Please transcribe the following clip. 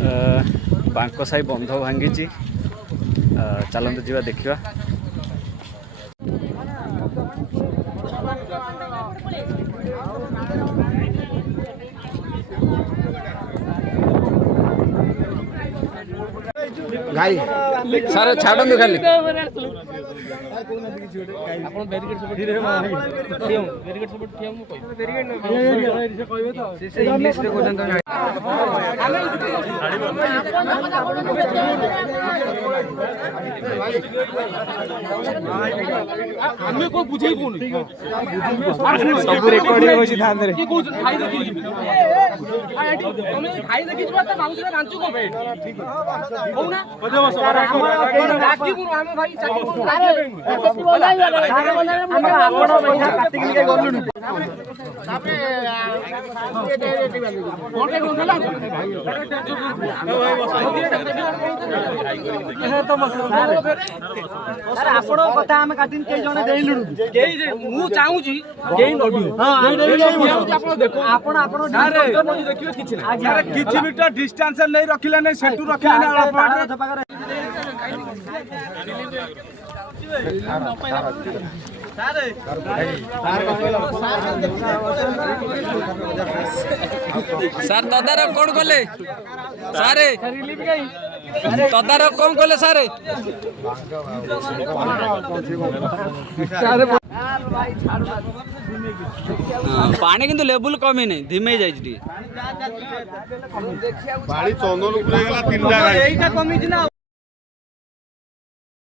बांक साही बंध भांगी चलते जा देखा। गाई सारे छाड़ू खाली डिस्टेंस नहीं रखिले नहीं सेटू रखिले सार तदारक कौन कले सारे तदारक कौन कले सारे पानी किंतु लेवल कमी नहीं धीमे जाइए बाड़ी चंदन पुरे गला 3टा गाड़ी एटा कमी ना